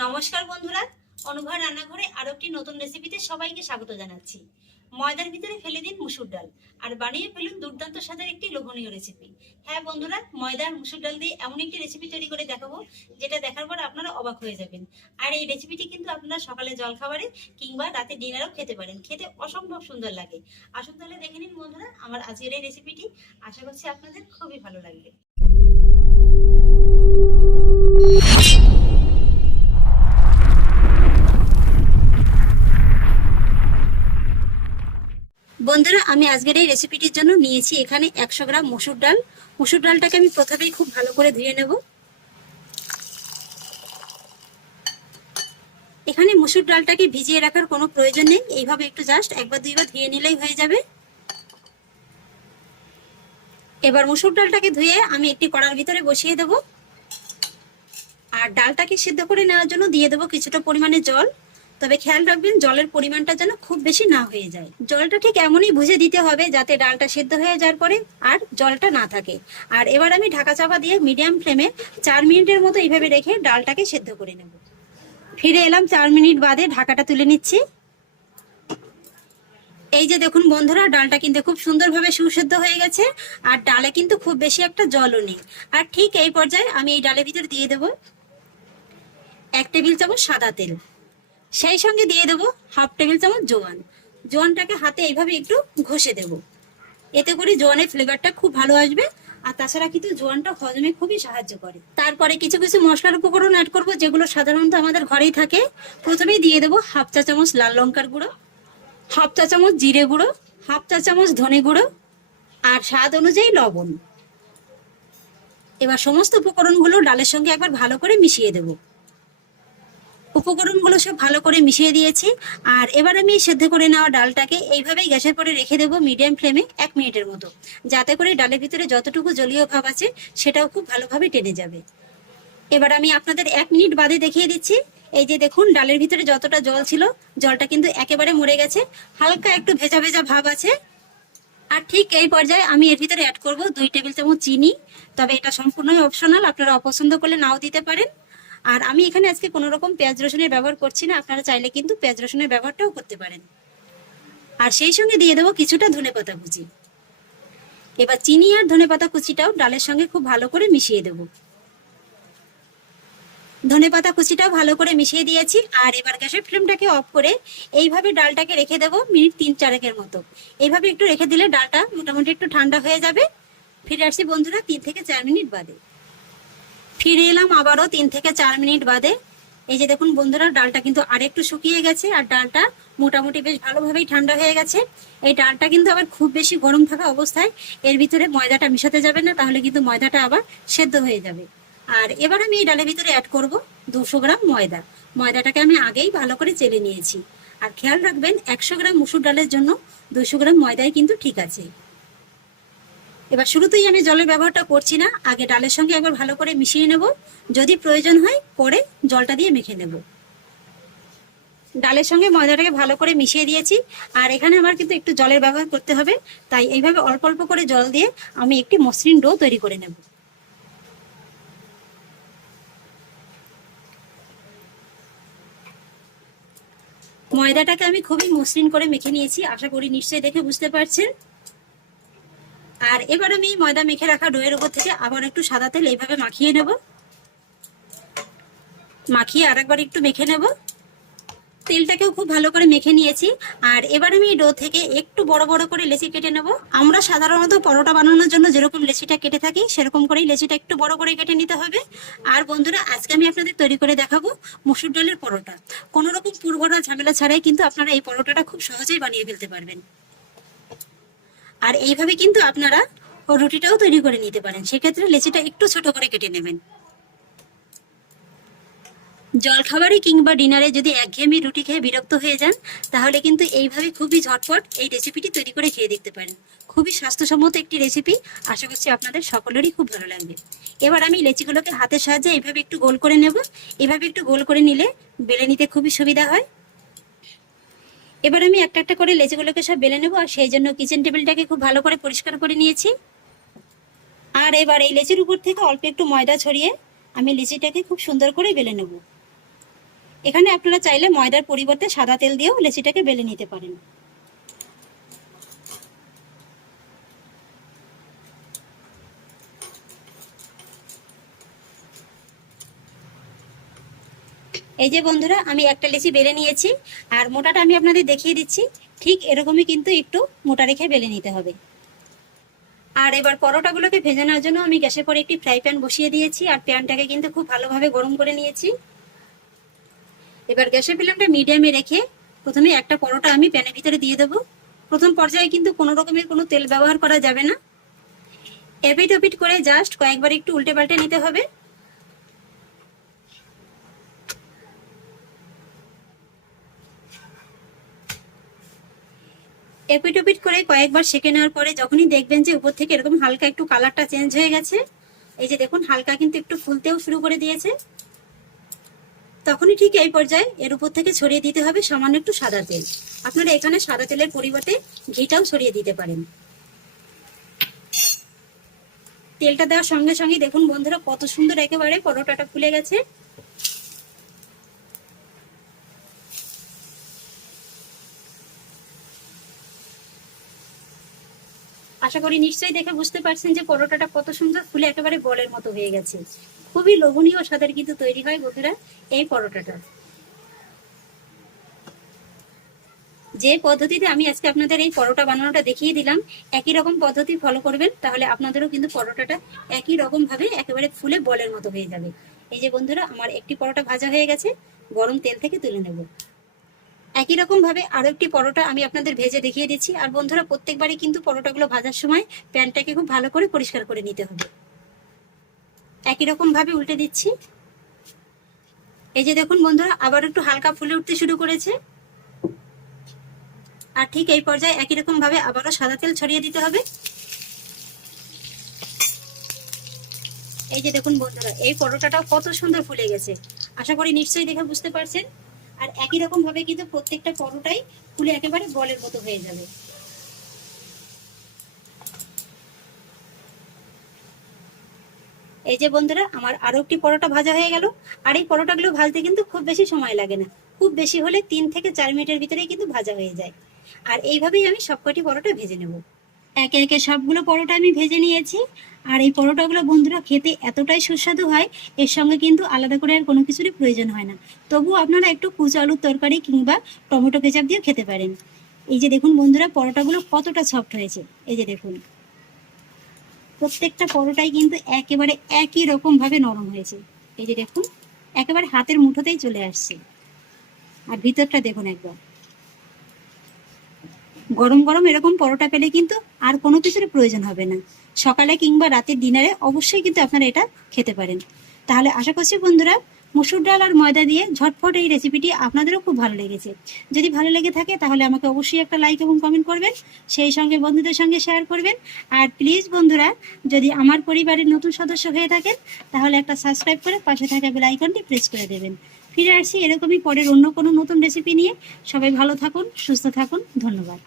নমস্কার বন্ধুরা অনুভব রান্নাঘরে আরও একটি নতুন রেসিপিতে সবাইকে স্বাগত জানাচ্ছি। ময়দার ভিতরে ফেলে দিন মুসুর ডাল আর বানিয়ে ফেলুন দুর্দান্ত স্বাদের একটি লোভনীয় রেসিপি হ্যাঁ বন্ধুরা, ময়দা আর মুসুর ডাল দিয়ে এমন একটি রেসিপি তৈরি করে দেখাবো, যেটা দেখার পর আপনারা অবাক হয়ে যাবেন। আর এই রেসিপিটি কিন্তু আপনারা সকালে জলখাবারে কিংবা রাতে ডিনারও খেতে পারেন। খেতে অসম্ভব সুন্দর লাগে। আসুন তাহলে দেখে নিন বন্ধুরা, আমার আজকের এই রেসিপিটি আশা করছি আপনাদের খুবই ভালো লাগবে। বন্ধুরা, আমি আজকের এই রেসিপিটির জন্য নিয়েছি এখানে একশো গ্রাম মসুর ডাল। মসুর ডালটাকে আমি প্রথমেই খুব ভালো করে ধুয়ে নেব। এখানে মসুর ডালটাকে ভিজিয়ে রাখার কোনো প্রয়োজন নেই। এইভাবে একটু জাস্ট একবার দুইবার ধুয়ে নিলেই হয়ে যাবে। এবার মসুর ডালটাকে ধুয়ে আমি একটি কড়ার ভিতরে বসিয়ে দেব। আর ডালটাকে সিদ্ধ করে নেওয়ার জন্য দিয়ে দেবো কিছুটা পরিমাণে জল। তবে খেয়াল রাখবেন, জলের পরিমাণটা যেন খুব বেশি না হয়ে যায়। জলটা ঠিক এমনই বুঝে দিতে হবে যাতে ডালটা সিদ্ধ হয়ে যাওয়ার পরে আর জলটা না থাকে। আর এবার আমি ঢাকা চাপা দিয়ে মিডিয়াম ফ্লেমে চার মিনিটের মতো এইভাবে রেখে ডালটাকে সেদ্ধ করে নেব। ফিরে এলাম চার মিনিট বাদে ঢাকাটা তুলে নিচ্ছি। এই যে দেখুন বন্ধুরা, ডালটা কিন্তু খুব সুন্দরভাবে সুসেদ্ধ হয়ে গেছে আর ডালে কিন্তু খুব বেশি একটা জলও নেই। আর ঠিক এই পর্যায়ে আমি এই ডালের ভিতর দিয়ে দেব এক টেবিল চামচ সাদা তেল। সেই সঙ্গে দিয়ে দেবো হাফ টেবিল চামচ জোয়ান। জোয়ানটাকে হাতে এইভাবে একটু ঘষে দেব। এতে করে জোয়ানের ফ্লেভারটা খুব ভালো আসবে। আর তাছাড়া কিন্তু জোয়ানটা হজমে খুবই সাহায্য করে। তারপরে কিছু কিছু মশলার উপকরণ অ্যাড করব, যেগুলো সাধারণত আমাদের ঘরেই থাকে। প্রথমেই দিয়ে দেবো হাফ চা চামচ লাল লঙ্কার গুঁড়ো, হাফ চা চামচ জিরে গুঁড়ো, হাফ চা চামচ ধনে গুঁড়ো, আর স্বাদ অনুযায়ী লবণ। এবার সমস্ত উপকরণগুলো ডালের সঙ্গে একবার ভালো করে মিশিয়ে দেবো। উপকরণগুলো সব ভালো করে মিশিয়ে দিয়েছি। আর এবার আমি সেদ্ধ করে নেওয়া ডালটাকে এইভাবেই গ্যাসের পরে রেখে দেবো মিডিয়াম ফ্লেমে এক মিনিটের মতো। যাতে করে ডালের ভিতরে যতটুকু জলীয় ভাব আছে, সেটাও খুব ভালোভাবে টেনে যাবে। এবার আমি আপনাদের এক মিনিট বাদে দেখিয়ে দিচ্ছি। এই যে দেখুন, ডালের ভিতরে যতটা জল ছিল, জলটা কিন্তু একেবারে মরে গেছে। হালকা একটু ভেজা ভেজা ভাব আছে। আর ঠিক এই পর্যায়ে আমি এর ভিতরে অ্যাড করব দুই টেবিল চামচ চিনি। তবে এটা সম্পূর্ণই অপশনাল আপনারা অপছন্দ করলে নাও দিতে পারেন। আর আমি এখানে আজকে কোনো রকম পেঁয়াজ রসুনের ব্যবহার করছি না, আপনারা চাইলে কিন্তু পেঁয়াজ রসুনের ব্যবহারটাও করতে পারেন। আর সেই সঙ্গে দিয়ে দেবো কিছুটা ধনে পাতা কুচি। এবার চিনি আর ধনে পাতা কুচিটাও ডালের সঙ্গে খুব ভালো করে মিশিয়ে দেব। ধনে পাতা কুচিটাও ভালো করে মিশিয়ে দিয়েছি, আর এবার গ্যাসের ফ্লেমটাকে অফ করে এইভাবে ডালটাকে রেখে দেবো মিনিট তিন চারেকের মতো। এইভাবে একটু রেখে দিলে ডালটা মোটামুটি একটু ঠান্ডা হয়ে যাবে। ফিরে আসছি বন্ধুরা তিন থেকে চার মিনিট বাদে। ফিরে এলাম আবারও তিন থেকে চার মিনিট বাদে। এই যে দেখুন বন্ধুরা, ডালটা কিন্তু আরেকটু শুকিয়ে গেছে আর ডালটা মোটামুটি বেশ ভালোভাবেই ঠান্ডা হয়ে গেছে। এই ডালটা কিন্তু আবার খুব বেশি গরম থাকা অবস্থায় এর ভিতরে ময়দাটা মিশাতে যাবে না, তাহলে কিন্তু ময়দাটা আবার সেদ্ধ হয়ে যাবে। আর এবার আমি এই ডালের ভিতরে অ্যাড করব দুশো গ্রাম ময়দা। ময়দাটাকে আমি আগেই ভালো করে চেলে নিয়েছি। আর খেয়াল রাখবেন, একশো গ্রাম মুসুর ডালের জন্য দুশো গ্রাম ময়দাই কিন্তু ঠিক আছে। এবার শুরুতেই আমি জলের ব্যবহারটা করছি না, আগে ডালের সঙ্গে একবার ভালো করে মিশিয়ে নেব। যদি প্রয়োজন হয় পরে জলটা দিয়ে মেখে নেব। ডালের সঙ্গে ময়দাটাকে ভালো করে মিশিয়ে দিয়েছি, আর এখানে আমার কিন্তু একটু জলের ব্যবহার করতে হবে, তাই এইভাবে অল্প অল্প করে জল দিয়ে আমি একটি মসৃণ ডো তৈরি করে নেব। ময়দাটাকে আমি খুবই মসৃণ করে মেখে নিয়েছি, আশা করি নিশ্চয়ই দেখে বুঝতে পারছেন। আর এবার আমি ময়দা মেখে রাখা ডোয়ের উপর থেকে আবার একটু সাদা তেল এইভাবে মাখিয়ে নেব। মাখিয়ে আরেকবার একটু মেখে নেব। তেলটাকেও খুব ভালো করে মেখে নিয়েছি। আর এবার আমি ডো থেকে একটু বড় বড় করে লেচি কেটে নেব। আমরা সাধারণত পরোটা বানানোর জন্য যেরকম লেচিটা কেটে থাকি, সেরকম করেই লেচিটা একটু বড় করে কেটে নিতে হবে। আর বন্ধুরা, আজকে আমি আপনাদের তৈরি করে দেখাবো মুসুর ডালের পরোটা। কোনো রকম পুরভরা ঝামেলা ছাড়াই কিন্তু আপনারা এই পরোটাটা খুব সহজেই বানিয়ে ফেলতে পারবেন। আর এইভাবে কিন্তু আপনারা রুটিটাও তৈরি করে নিতে পারেন। সেক্ষেত্রে লেচিটা একটু ছোট করে কেটে নেবেন। জলখাবারে কিংবা ডিনারে যদি একঘেয়েমি রুটি খেয়ে বিরক্ত হয়ে যান, তাহলে কিন্তু এইভাবে খুবই ঝটপট এই রেসিপিটি তৈরি করে খেয়ে দেখতে পারেন। খুবই স্বাস্থ্যসম্মত একটি রেসিপি। আশা করছি আপনাদের সকলেরই খুব ভালো লাগবে। এবার আমি লেচিগুলোকে হাতের সাহায্যে এইভাবে একটু গোল করে নেব। এভাবে একটু গোল করে নিলে বেলে নিতে খুবই সুবিধা হয়। এবার আমি একটা একটা করে লেচিগুলোকে সব বেলে নেব, আর সেই জন্য কিচেন টেবিলটাকে খুব ভালো করে পরিষ্কার করে নিয়েছি। আর এবার এই লেচির উপর থেকে অল্প একটু ময়দা ছড়িয়ে আমি লেচিটাকে খুব সুন্দর করে বেলে নেব। এখানে আপনারা চাইলে ময়দার পরিবর্তে সাদা তেল দিয়েও লেচিটাকে বেলে নিতে পারেন। এই যে বন্ধুরা, আমি একটা লেচি বেলে নিয়েছি, আর মোটাটা আমি আপনাদের দেখিয়ে দিচ্ছি। ঠিক এরকমই কিন্তু একটু মোটা রেখে বেলে নিতে হবে। আর এবার পরোটাগুলোকে ভেজে নেওয়ার জন্য আমি গ্যাসের পরে একটি ফ্রাই প্যান বসিয়ে দিয়েছি, আর প্যানটাকে কিন্তু খুব ভালোভাবে গরম করে নিয়েছি। এবার গ্যাসের ফ্লেমটা মিডিয়ামে রেখে প্রথমে একটা পরোটা আমি প্যানের ভিতরে দিয়ে দেবো। প্রথম পর্যায়ে কিন্তু কোনো রকমের কোনো তেল ব্যবহার করা যাবে না। এপিট ওপিট করে জাস্ট কয়েকবার একটু উল্টে পাল্টে নিতে হবে। এপিট করে কয়েকবার সেঁকে নেওয়ার পরে যখনই দেখবেন যে উপর থেকে এরকম হালকা একটু কালারটা চেঞ্জ হয়ে গেছে, এই যে দেখুন হালকা কিন্তু একটু ফুলতেও শুরু করে দিয়েছে, তখনই ঠিক এই পর্যায়ে এর উপর থেকে ছড়িয়ে দিতে হবে সামান্য একটু সাদা তেল। আপনারা এখানে সাদা তেলের পরিবর্তে ঘিটাও ছড়িয়ে দিতে পারেন। তেলটা দেওয়ার সঙ্গে সঙ্গে দেখুন বন্ধুরা কত সুন্দর একেবারে পরোটাটা ফুলে গেছে। আশা করি নিশ্চয়ই দেখে বুঝতে পারছেন যে পরোটাটা কত সুন্দর ফুলে একেবারে বলের মতো হয়ে গেছে। খুবই লোভনীয় স্বাদের কিন্তু তৈরি হয় বন্ধুরা এই পরোটাটা। যে পদ্ধতিতে আমি আজকে আপনাদের এই পরোটা বানানোটা দেখিয়ে দিলাম, একই রকম পদ্ধতি ফলো করবেন, তাহলে আপনাদেরও কিন্তু পরোটাটা একই রকম ভাবে একেবারে ফুলে বলের মতো হয়ে যাবে। এই যে বন্ধুরা, আমার একটি পরোটা ভাজা হয়ে গেছে, গরম তেল থেকে তুলে নেব। একই রকম ভাবে আরও একটি পরোটা আমি আপনাদের ভেজে দেখিয়ে দিচ্ছি। আর বন্ধুরা, প্রত্যেকবারই কিন্তু পরোটাগুলো ভাজার সময় প্যানটাকে খুব ভালো করে পরিষ্কার করে নিতে হবে। একই রকম ভাবে উল্টে দিচ্ছি। এই যে দেখুন বন্ধুরা, আবার একটু হালকা ফুলে উঠতে শুরু করেছে। আর ঠিক এই পর্যায়ে একই রকম ভাবে আবারও সাদা তেল ছড়িয়ে দিতে হবে। এই যে দেখুন বন্ধুরা, এই পরোটাটাও কত সুন্দর ফুলে গেছে। আশা করি নিশ্চয়ই দেখে বুঝতে পারছেন। আর একই রকম ভাবে কিন্তু প্রত্যেকটা পরোটাই ফুলে একেবারে বলের মতো হয়ে যাবে। এই যে বন্ধুরা, আমার আরও একটি পরোটা ভাজা হয়ে গেল। আর এই পরোটাগুলো ভাজতে কিন্তু খুব বেশি সময় লাগে না। খুব বেশি হলে তিন থেকে চার মিনিটের ভিতরেই কিন্তু ভাজা হয়ে যায়। আর এইভাবেই আমি সবকটি পরোটা ভেজে নেব। একে একে সবগুলো পরোটা আমি ভেজে নিয়েছি। আর এই পরোটাগুলো বন্ধুরা খেতে এতটাই সুস্বাদু হয়, এর সঙ্গে কিন্তু আলাদা করে আর কোনো কিছুরই প্রয়োজন হয় না। তবু আপনারা একটু কুচো আলুর তরকারি কিংবা টমেটো কেচাপ দিয়ে খেতে পারেন। এই যে দেখুন বন্ধুরা, পরোটাগুলো কতটা সফট হয়েছে। এই যে দেখুন। প্রত্যেকটা পরোটাই কিন্তু একেবারে একই রকম ভাবে নরম হয়েছে। এই যে দেখুন, একেবারে হাতের মুঠোতেই চলে আসছে। আর ভিতরটা দেখুন একবার। গরম গরম এরকম পরোটা পেলে কিন্তু আর কোনো কিছুর প্রয়োজন হবে না। সকালে কিংবা রাতের ডিনারে অবশ্যই কিন্তু আপনারা এটা খেতে পারেন। তাহলে আশা করছি বন্ধুরা, মসুর ডাল আর ময়দা দিয়ে ঝটফট এই রেসিপিটি আপনাদেরও খুব ভালো লেগেছে। যদি ভালো লেগে থাকে তাহলে আমাকে অবশ্যই একটা লাইক এবং কমেন্ট করবেন, সেই সঙ্গে বন্ধুদের সঙ্গে শেয়ার করবেন। আর প্লিজ বন্ধুরা, যদি আমার পরিবারের নতুন সদস্য হয়ে থাকেন, তাহলে একটা সাবস্ক্রাইব করে পাশে থাকা বেল আইকনটি প্রেস করে দেবেন। ফিরে আসছি এরকমই পরের অন্য কোনো নতুন রেসিপি নিয়ে। সবাই ভালো থাকুন, সুস্থ থাকুন, ধন্যবাদ।